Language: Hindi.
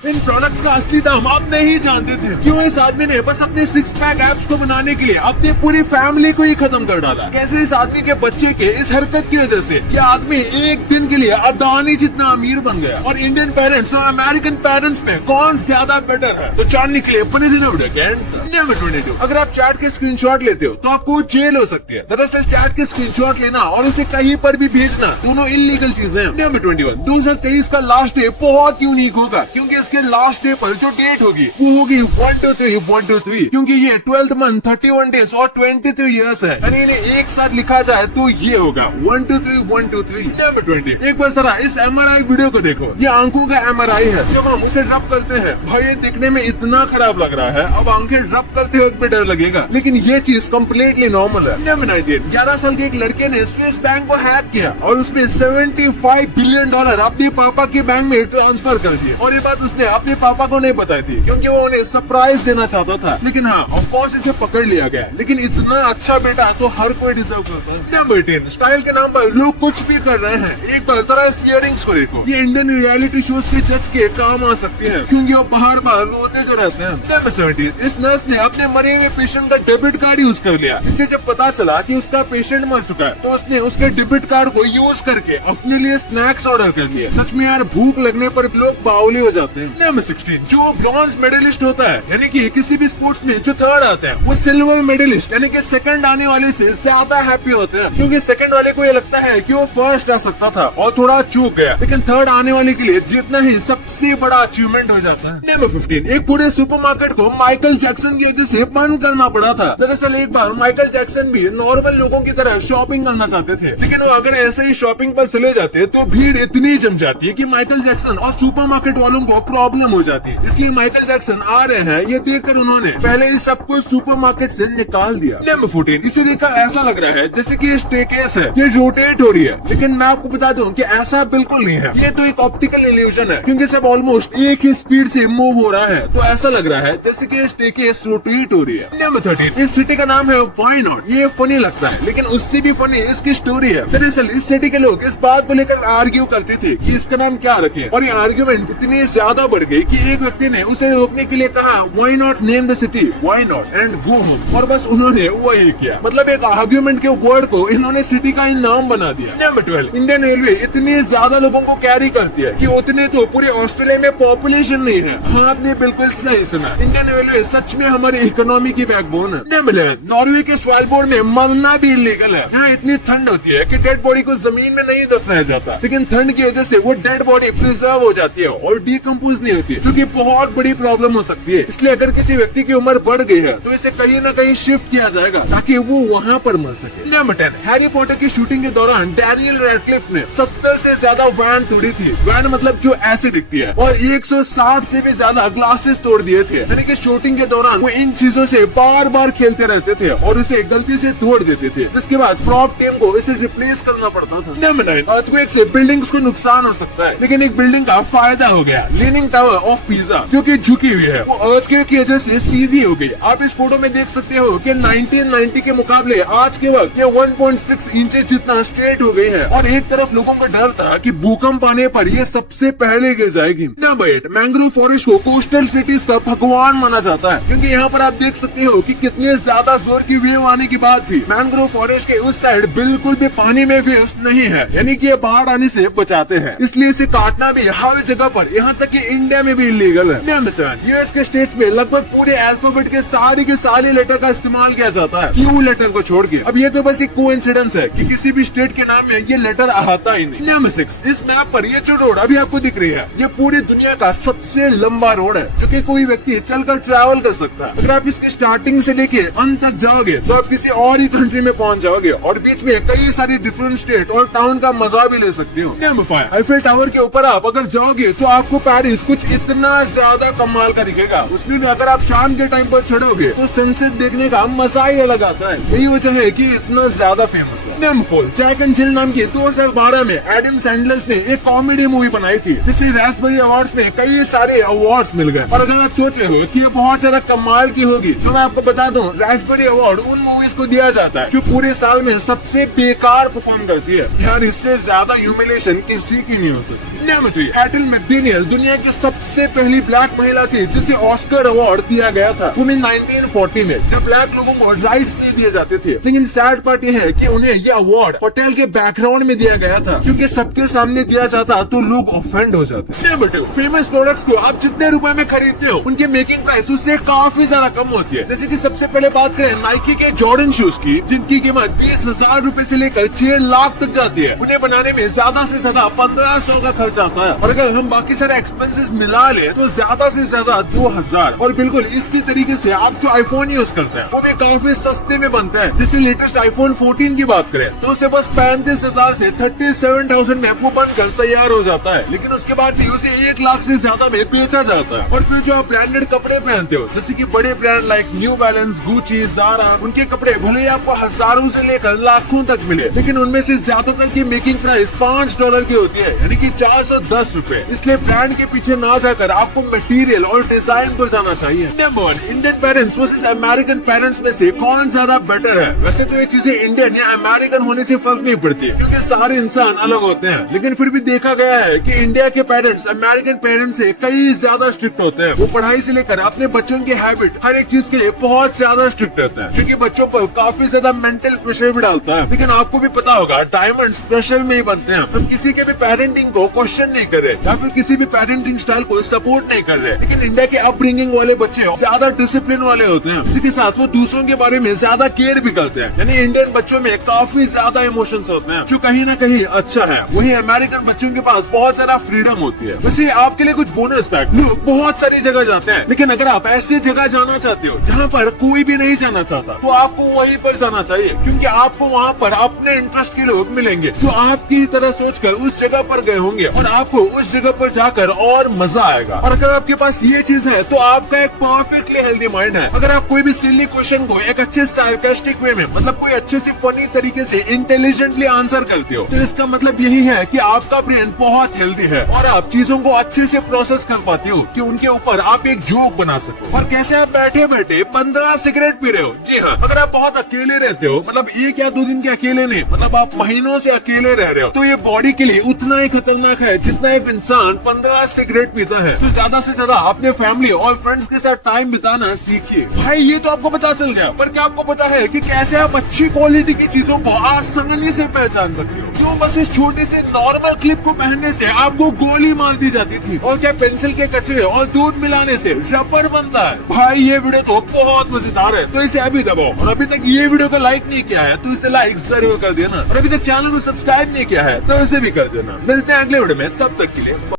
इन प्रोडक्ट्स का असली दाम आप नहीं जानते थे। क्यों इस आदमी ने बस अपने 6 पैक एप्स को बनाने के लिए अपनी पूरी फैमिली को ही खत्म कर डाला। कैसे इस आदमी के बच्चे के इस हरकत की वजह से यह आदमी एक दिन के लिए अडानी जितना अमीर बन गया। और इंडियन पेरेंट्स और अमेरिकन पेरेंट्स में कौन ज्यादा बेटर है, तो जानने के लिए बने रहिए वीडियो के एंड तक। नंबर 22, अगर आप चैट के स्क्रीनशॉट लेते हो तो आपको जेल हो सकती है। दरअसल चैट के स्क्रीनशॉट लेना और उसे कहीं पर भी भेजना दोनों इलीगल चीजें हैं। नंबर 21, 2023 का लास्ट डे बहुत यूनिक होगा क्योंकि इसके लास्ट डे पर जो डेट होगी वो होगी 123 क्योंकि ये 12th मंथ 31 डेज और 23 इयर्स है। यानी इन्हें एक साथ लिखा जाए तो ये होगा 123। नंबर 20, एक बार जरा इस MRI वीडियो को देखो। ये आंखों का MRI है। जब हम उसे रब करते हैं भाई ये दिखने में इतना खराब लग रहा है, अब आंखें रब करते वक्त भी डर लगेगा, लेकिन ये चीज कम्प्लीटली नॉर्मल है। नंबर 19, 11 साल के एक लड़के ने स्विस बैंक को हैक किया और उसमें $75 बिलियन अपने पापा के बैंक में ट्रांसफर कर दिए। और ये बात उसने अपने पापा को नहीं बताई थी क्योंकि वो उन्हें सरप्राइज देना चाहता था। लेकिन हाँ, ऑफ कोर्स इसे पकड़ लिया गया। लेकिन इतना अच्छा बेटा तो हर कोई डिजर्व करता है। नंबर 10, स्टाइल के नाम पर लोग कुछ भी कर रहे हैं। एक बार जरा इस इयररिंग्स को देखो। ये इंडियन रियलिटी शोज के जज के काम आ सकती है क्योंकि वो बाहर रोते जो रहते हैं। नंबर 17, इस नर्स ने अपने मरे हुए पेशेंट का डेबिट कार्ड यूज कर लिया। इससे जब पता चला कि उसका पेशेंट मर चुका है तो उसने उसके डेबिट कार्ड को यूज करके अपने लिए स्नैक्स ऑर्डर कर दिया। सच में यार, भूख लगने पर लोग बावली हो जाते हैं। नंबर 16, जो ब्रॉन्ज मेडलिस्ट होता है यानी कि किसी भी स्पोर्ट्स में जो थर्ड आता है वो सिल्वर मेडलिस्ट यानी कि सेकंड आने वाले से ज्यादा हैप्पी होते हैं क्योंकि सेकंड वाले को ये लगता है कि वो फर्स्ट आ सकता था और थोड़ा चूक गया, लेकिन थर्ड आने वाले के लिए जितना ही सबसे बड़ा अचीवमेंट हो जाता है। नंबर 15, एक पूरे सुपरमार्केट को माइकल जैक्सन की वजह से बंद करना पड़ा था। दरअसल एक बार माइकल जैक्सन भी नॉर्मल लोगों की तरह शॉपिंग करना चाहते थे, लेकिन वो अगर ऐसे ही शॉपिंग पर चले जाते तो भीड़ इतनी जम जाती है कि माइकल जैक्सन और सुपरमार्केट वालों को प्रॉब्लम हो जाती है। इसलिए माइकल जैक्सन आ रहे हैं ये देखकर उन्होंने पहले ही सबको सुपरमार्केट से निकाल दिया। नंबर 14, इसे देखकर ऐसा लग रहा है जैसे कि ये स्टेकेस है, ये रोटेट हो रही है, लेकिन मैं आपको बता दूं कि ऐसा बिल्कुल नहीं है। ये तो एक ऑप्टिकल इल्यूजन है क्योंकि सब ऑलमोस्ट एक ही स्पीड से मूव हो रहा है, तो ऐसा लग रहा है जैसे कि स्टेकेस रोटेट हो रही है। नंबर 13, इस सिटी का नाम है व्हाई नॉट। ये फनी लगता है लेकिन उससे भी फनी इसकी स्टोरी है। दरअसल इस सिटी के लोग इस बात को लेकर आर्ग्यू करते थे कि इसका नाम क्या रखें, और ये आर्ग्यूमेंट इतनी ज्यादा बढ़ गई कि एक व्यक्ति ने उसे रोकने के लिए कहा why not name the city why not and go home, और बस उन्होंने वही किया। मतलब एक आर्ग्यूमेंट के वर्ड को इन्होंने सिटी का ही नाम बना दिया। नंबर 12, इंडियन रेलवे इतनी ज्यादा लोगों को कैरी करती है कि उतने तो पूरे ऑस्ट्रेलिया में पॉपुलेशन नहीं है। हाँ, आपने बिल्कुल सही सुना, इंडियन रेलवे सच में हमारी इकोनॉमी की बैकबोन है। नंबर 11, नॉर्वे के स्वालबोर्ड में मरना भी इलीगल है। यहाँ इतनी ठंड होती है कि डेड बॉडी को जमीन में नहीं दफनाया जाता, लेकिन ठंड की वजह से वो डेड बॉडी प्रिजर्व हो जाती है और डिकम्पोज नहीं होती, जो कि बहुत बड़ी प्रॉब्लम हो सकती है। इसलिए अगर किसी व्यक्ति की उम्र बढ़ गई है तो इसे कहीं न कहीं शिफ्ट किया जाएगा ताकि वो वहाँ पर मर सके। नंबर 10, हैरी पॉटर की शूटिंग के दौरान डैनियल रैडक्लिफ ने 70 से ज्यादा वैन तोड़ी थी। वैन मतलब जो ऐसे दिखती है, और 160 से भी ज्यादा ग्लासेस तोड़ दिए थे। यानी कि शूटिंग के दौरान वो इन चीजों से बार बार खेलते रहते थे और उसे गलती से तोड़ देते थे, जिसके बाद प्रॉप टीम को इसे रिप्लेस करना पड़ता था। नंबर 9, अर्थक्वेक से बिल्डिंग्स को नुकसान हो सकता है, लेकिन एक बिल्डिंग का फायदा हो गया। लीनिंग टावर ऑफ पिज़ा जो कि झुकी हुई है वो अर्थक्वेक की वजह से सीधी हो गई। आप इस फोटो में देख सकते हो कि 1990 के मुकाबले आज के वक्त ये 1.6 इंचेस जितना स्ट्रेट हो गई है, और एक तरफ लोगों का डर था कि भूकंप आने पर ये सबसे पहले गिर जाएगी। नंबर 8, मैंग्रोव फॉरेस्ट को कोस्टल सिटीज का भगवान माना जाता है क्योंकि यहाँ पर आप देख सकते हो कि कितने ज्यादा जोर की वेव आने के बाद भी मैंग्रोव फॉरेस्ट के उस साइड बिल्कुल भी पानी में वेव्स नहीं है, यानी कि ये बाढ़ आने से बचाते हैं। इसलिए इसे काटना भी हर जगह पर, यहाँ तक कि इंडिया में भी इलीगल है। नंबर 7, यूएस के स्टेट्स में लगभग पूरे अल्फाबेट के सारे लेटर का इस्तेमाल किया जाता है, फ्यू लेटर को छोड़ के। अब ये तो बस एक कोइंसिडेंस है कि किसी भी स्टेट के नाम में ये लेटर आता ही नहीं। नंबर 6, इस मैप पर ये जो रोड अभी आपको दिख रही है ये पूरी दुनिया का सबसे लंबा रोड है जो कि कोई व्यक्ति चलकर ट्रैवल कर सकता है। अगर आप इसकी स्टार्टिंग से लेके अंत तक जाओगे तो आप किसी और ही कंट्री में पहुंच जाओगे और बीच में कई सारी डिफरेंट स्टेट और टाउन का मजा भी ले सकते हो। नंबर 5, आईफेल टावर के ऊपर आप अगर जाओगे तो आपको पेरिस कुछ इतना ज्यादा कमाल का दिखेगा। उसमें भी अगर आप शाम के टाइम पर चढ़ोगे तो सनसेट देखने का मजा ही अलग आता है। यही वजह है कि इतना ज्यादा फेमस है। नंबर 4, जैक एंड जिल नाम की 2012 में एडम सैंडलर्स ने एक कॉमेडी मूवी बनाई थी जिसे रास्पबेरी अवार्ड्स में कई सारे अवार्ड्स मिल गए। और अगर आप सोच रहे हो कि ये बहुत ज्यादा कमाल की होगी तो मैं आपको बता दूं, रास्पबेरी अवार्ड उन मूवीज को दिया जाता है जो पूरे साल में सबसे बेकार परफॉर्म करती है। यार इससे ज्यादा ह्यूमिलेशन किसी की नहीं हो सकती। नंबर 3, एटेल मैकडेनियल दुनिया की सबसे पहली ब्लैक महिला थी जिसे ऑस्कर अवार्ड दिया गया था। वो 1940 में जब ब्लैक लोगों को राइट्स नहीं दिए जाते थे। लेकिन सैड पार्ट ये है कि उन्हें यह अवार्ड होटल के बैकग्राउंड में दिया गया था, क्योंकि सबके सामने दिया जाता तो लोग ऑफेंड हो जाते। नंबर 2, फेमस प्रोडक्ट्स को आप जितने रुपए में खरीदते हो उनकी मेकिंग प्राइस उससे काफी ज्यादा कम होती है। जैसे कि सबसे पहले बात करें नाइकी के जॉर्डन शूज की, जिनकी कीमत 20,000 रूपए से लेकर 6 लाख तक जाती है। उन्हें बनाने में ज्यादा से ज्यादा 1500 का खर्च आता है, और अगर हम बाकी सारे एक्सपेंसेस मिला ले तो ज्यादा से ज्यादा 2000। और बिल्कुल इसी तरीके से आप जो आईफोन यूज करते हैं वो भी काफी सस्ते में बनता है। जैसे लेटेस्ट आईफोन 14 की बात करें तो उसे बस 35,000 से 37,000 में आपको बनकर तैयार हो जाता है। लेकिन उसके बाद भी उसे 1 लाख से ज्यादा में बेचा जाता है। और फिर जो आप ब्रांडेड कपड़े पहनते हो, जैसे कि बड़े brand like new balance, Gucci, Zaara, उनके कपड़े भले ही आपको हजारों से लेकर लाखों तक मिले, लेकिन उनमें से ज्यादातर की मेकिंग प्राइस $5 की होती है, यानी कि 410 रूपए। इसलिए ब्रांड के पीछे ना जाकर आपको मटेरियल और डिजाइन पर जाना चाहिए। Number 1, Indian parents versus American parents में से कौन ज्यादा बेटर है? वैसे तो ये चीजें इंडियन या अमेरिकन होने से फर्क नहीं पड़ती, क्योंकि सारे इंसान अलग होते हैं। लेकिन फिर भी देखा गया है कि इंडिया के पेरेंट्स अमेरिकन पेरेंट्स से कई ज्यादा स्ट्रिक्ट होते हैं। वो पढ़ाई से लेकर अपने बच्चों की हैबिट हर एक चीज के लिए बहुत ज्यादा स्ट्रिक्ट रहते हैं, जो कि बच्चों पर काफी ज्यादा मेंटल प्रेशर भी डालता है। लेकिन आपको भी पता होगा डायमंड्स प्रेशर में ही बनते हैं। हम किसी के भी पेरेंटिंग को क्वेश्चन नहीं कर रहे या फिर किसी भी पेरेंटिंग स्टाइल को सपोर्ट नहीं कर रहे, लेकिन इंडिया के अपब्रिंगिंग वाले बच्चे ज्यादा डिसिप्लिन वाले होते हैं। इसी के साथ वो दूसरों के बारे में ज्यादा केयर भी करते हैं। यानी इंडियन बच्चों में काफी ज्यादा इमोशंस होते हैं, जो कहीं ना कहीं अच्छा है। वहीं अमेरिकन बच्चों के पास बहुत ज्यादा फ्रीडम होती है। वैसे आपके लिए कुछ बोनस फैक्ट, लोग बहुत सारी जगह जाते हैं, लेकिन अगर आप ऐसी जगह जाना चाहते हो जहाँ पर कोई भी नहीं जाना चाहता, तो आपको वहीं पर जाना चाहिए, क्योंकि आपको वहाँ पर अपने इंटरेस्ट के लोग मिलेंगे जो आपकी तरह सोचकर उस जगह पर गए होंगे, और आपको उस जगह पर जाकर और मजा आएगा। और अगर आपके पास ये चीज है तो आपका एक परफेक्टली हेल्दी माइंड है। अगर आप कोई भी सिली क्वेश्चन को एक अच्छे सार्कास्टिक वे में, मतलब कोई अच्छे से फनी तरीके से इंटेलिजेंटली आंसर करते हो, तो इसका मतलब यही है कि आपका ब्रेन बहुत हेल्दी है और आप चीजों को अच्छे से प्रोसेस कर पाते हो कि उनके ऊपर आप एक जोक बना सको। और कैसे आप बैठे बैठे 15 सिगरेट पी रहे हो। जी हाँ, अगर आप बहुत अकेले रहते हो, मतलब 1 या 2 दिन के अकेले नहीं, मतलब आप महीनों से अकेले रह रहे हो, तो ये बॉडी के लिए उतना ही खतरनाक है जितना एक इंसान 15 सिगरेट पीता है। तो ज्यादा से ज्यादा अपने फैमिली और फ्रेंड्स के साथ टाइम बिताना सीखिए। भाई ये तो आपको पता चल गया, पर क्या आपको पता है कि कैसे आप अच्छी क्वालिटी की चीजों को आसानी से पहचान सकते हो? क्यों बस इस छोटे से नॉर्मल क्लिप को पहनने से आपको गोली मार दी जाती थी, और क्या पेंसिल के कचरे और दूध मिलाने से रबड़ बनता है? भाई ये वीडियो तो बहुत मजेदार है, तो इसे अभी दबाओ। और अभी तक ये वीडियो को लाइक नहीं किया है तो इसे लाइक जरूर कर देना, और अभी तक चैनल को सब्सक्राइब नहीं किया है तो इसे भी कर देना। मिलते हैं अगले वीडियो में, तब तक के लिए।